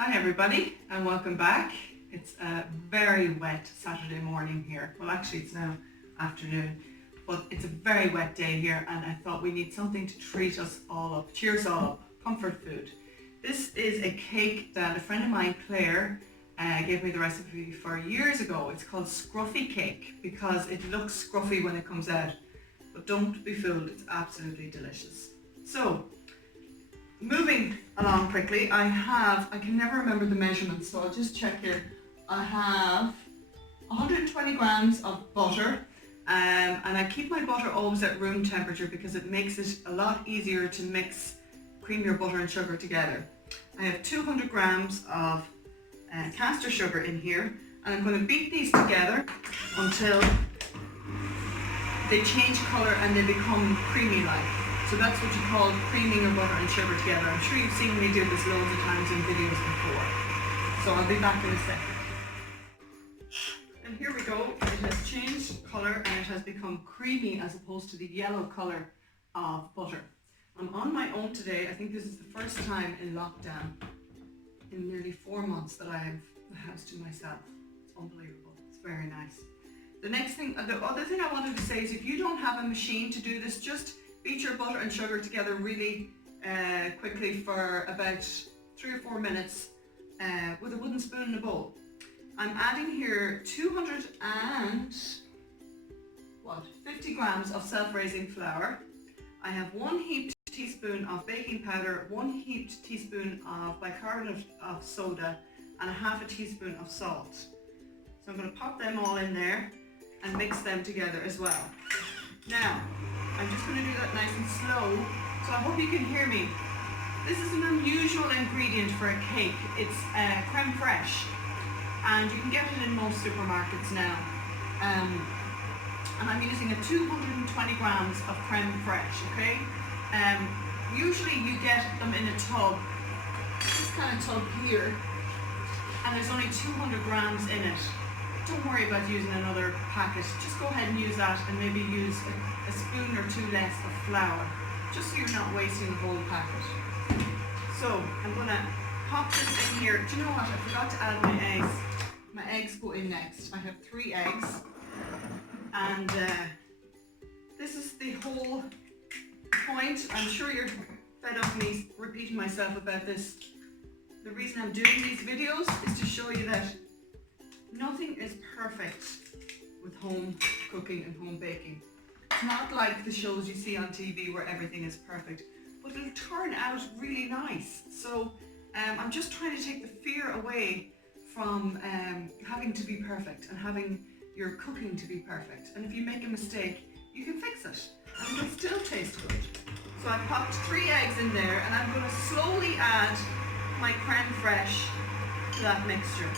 Hi everybody and welcome back. It's a very wet Saturday morning here. Well, actually it's now afternoon, but it's a very wet day here and I thought we need something to treat us all up, cheer us all up, comfort food. This is a cake that a friend of mine, Claire, gave me the recipe for years ago. It's called Scruffy Cake because it looks scruffy when it comes out, but don't be fooled, it's absolutely delicious. So, moving along quickly, I can never remember the measurements, so I'll just check here. I have 120 grams of butter, and I keep my butter always at room temperature because it makes it a lot easier to mix creamier butter and sugar together. I have 200 grams of caster sugar in here, and I'm going to beat these together until they change colour and they become creamy like. So that's what you call creaming your butter and sugar together. I'm sure you've seen me do this loads of times in videos before. So I'll be back in a second. And here we go. It has changed colour and it has become creamy as opposed to the yellow colour of butter. I'm on my own today. I think this is the first time in lockdown in nearly 4 months that I have the house to myself. It's unbelievable. It's very nice. The other thing I wanted to say is if you don't have a machine to do this, just beat your butter and sugar together really quickly for about 3 or 4 minutes with a wooden spoon in a bowl. I'm adding here 250 grams of self-raising flour. I have 1 heaped teaspoon of baking powder, 1 heaped teaspoon of bicarbonate of soda, and 1/2 teaspoon of salt. So I'm going to pop them all in there and mix them together as well. Now, I'm just going to do that nice and slow, so I hope you can hear me. This is an unusual ingredient for a cake. It's creme fraiche, and you can get it in most supermarkets now. And I'm using 220 grams of creme fraiche, okay? Usually you get them in a tub, this kind of tub here, and there's only 200 grams in it. Don't worry about using another packet, just go ahead and use that and maybe use a spoon or 2 less of flour, just so you're not wasting the whole packet. So I'm going to pop this in here. Do you know what? I forgot to add my eggs. My eggs go in next. I have 3 eggs, and this is the whole point. I'm sure you're fed up of me repeating myself about this. The reason I'm doing these videos is to show you that nothing is perfect with home cooking and home baking. It's not like the shows you see on TV where everything is perfect, but it'll turn out really nice. So I'm just trying to take the fear away from having to be perfect and having your cooking to be perfect. And if you make a mistake, you can fix it and it'll still taste good. So I popped 3 eggs in there, and I'm going to slowly add my creme fraiche to that mixture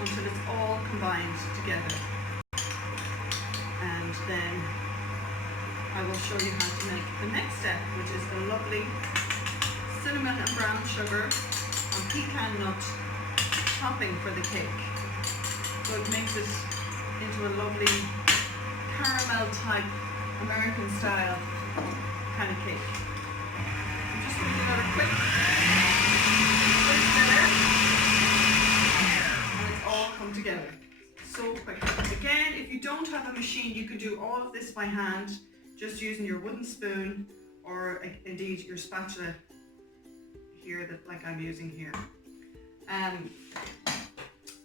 until it's all combined together. And then I will show you how to make the next step, which is a lovely cinnamon and brown sugar and pecan nut topping for the cake. So it makes it into a lovely caramel type American style kind of cake. I'm just going to give that a quick stir, and it's all come together so quick. Again, if you don't have a machine, you can do all of this by hand, just using your wooden spoon or indeed your spatula here, that like I'm using here.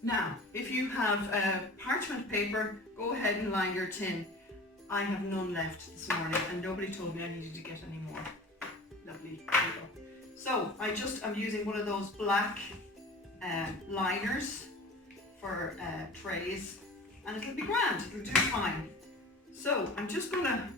Now, if you have parchment paper, go ahead and line your tin. I have none left this morning and nobody told me I needed to get any more. Lovely, there you go. So I'm using one of those black liners for trays, and it'll be grand, it'll do fine. So I'm just going to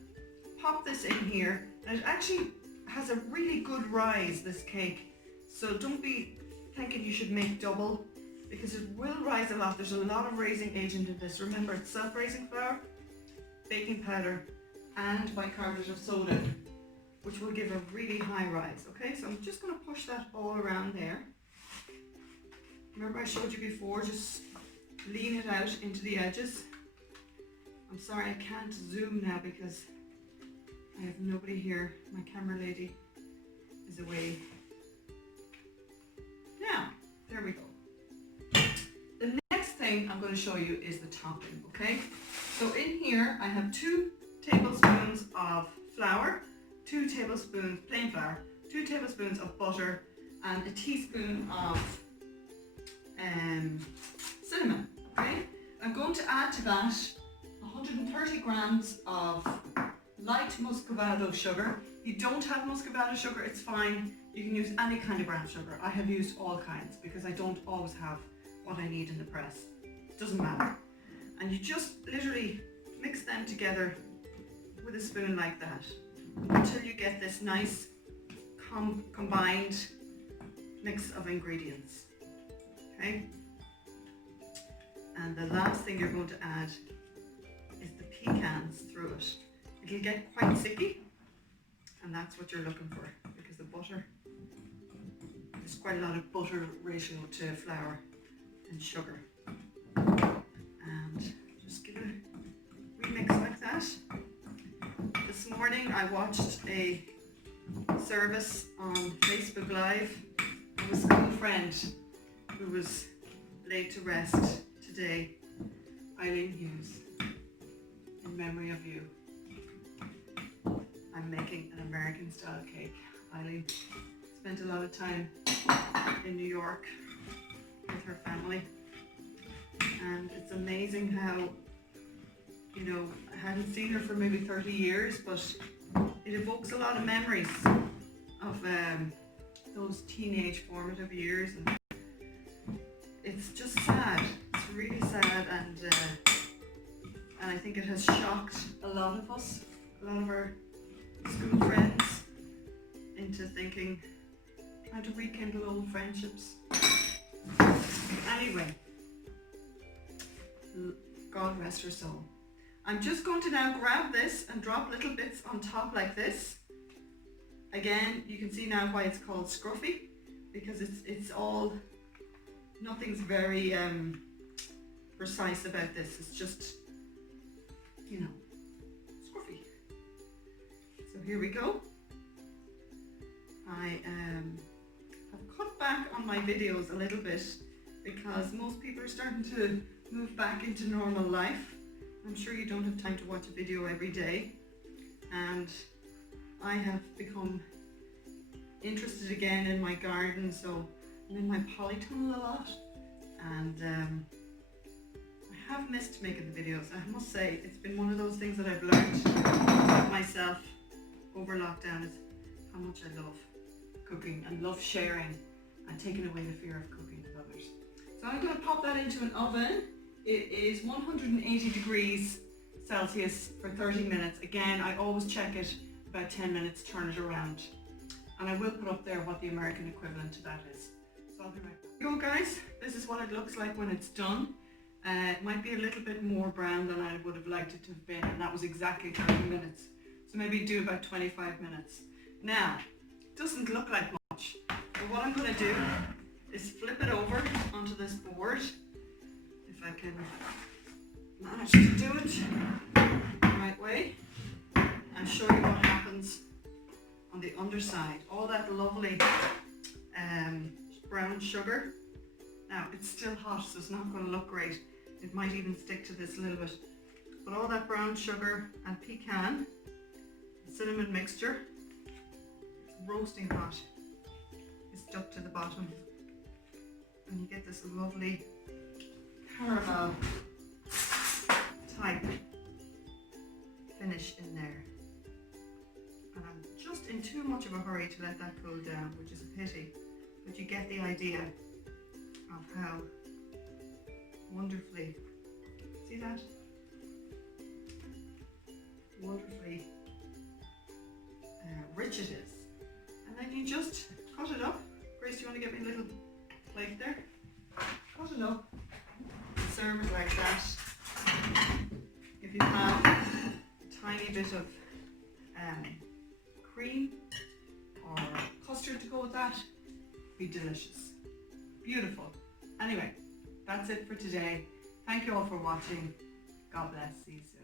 pop this in here, and it actually has a really good rise, this cake. So don't be thinking you should make double, because it will rise a lot. There's a lot of raising agent in this. Remember, it's self-raising flour, baking powder, and bicarbonate of soda, which will give a really high rise. Okay, so I'm just going to push that all around there. Remember I showed you before, just lean it out into the edges. I'm sorry I can't zoom now because I have nobody here. My camera lady is away. Now, there we go. The next thing I'm going to show you is the topping, okay? So in here I have 2 tablespoons of flour, 2 tablespoons plain flour, 2 tablespoons of butter, and a teaspoon of cinnamon, okay? I'm going to add to that 130 grams of light muscovado sugar. You don't have muscovado sugar, it's fine. You can use any kind of brown sugar. I have used all kinds because I don't always have what I need in the press. It doesn't matter. And you just literally mix them together with a spoon like that until you get this nice combined mix of ingredients. Okay? And the last thing you're going to add is the pecans through it. It'll get quite sticky, and that's what you're looking for because the butter, there's quite a lot of butter ratio to flour and sugar. And just give it a remix like that. This morning I watched a service on Facebook Live of a school friend who was laid to rest today, Eileen Hughes, in memory of you. I'm making an American style cake. Eileen spent a lot of time in New York with her family, and it's amazing how, you know, I hadn't seen her for maybe 30 years, but it evokes a lot of memories of those teenage formative years, and it's just sad. It's really sad, and I think it has shocked a lot of us, a lot of our school friends, into thinking, trying to rekindle old friendships. Anyway, God rest her soul. I'm just going to now grab this and drop little bits on top like this. Again, you can see now why it's called Scruffy, because it's all, nothing's very precise about this. It's just, you know, Scruffy. So here we go. I have cut back on my videos a little bit because most people are starting to move back into normal life. I'm sure you don't have time to watch a video every day, and I have become interested again in my garden, so I'm in my polytunnel a lot, and I have missed making the videos. I must say, it's been one of those things that I've learned about myself over lockdown, is how much I love cooking and love sharing and taking away the fear of cooking with others. So I'm going to pop that into an oven. It is 180 degrees Celsius for 30 minutes. Again, I always check it about 10 minutes, turn it around. And I will put up there what the American equivalent to that is. So I'll be right back. Here you go, guys. This is what it looks like when it's done. It might be a little bit more brown than I would have liked it to have been, and that was exactly 30 minutes. So maybe do about 25 minutes. Now, it doesn't look like much, but what I'm going to do is flip it over onto this board, if I can manage to do it the right way, and show you what happens on the underside. All that lovely brown sugar. Now, it's still hot, so it's not going to look great. It might even stick to this a little bit. But all that brown sugar and pecan, cinnamon mixture, it's roasting hot, is stuck to the bottom. And you get this lovely caramel type finish in there. And I'm just in too much of a hurry to let that cool down, which is a pity. But you get the idea of how wonderfully, see that? Wonderfully rich it is. And then you just cut it up. Grace, do you want to get me a little plate there? Cut it up. Serve it like that. If you have a tiny bit of cream or custard to go with that, be delicious. Beautiful. Anyway, that's it for today. Thank you all for watching. God bless. See you soon.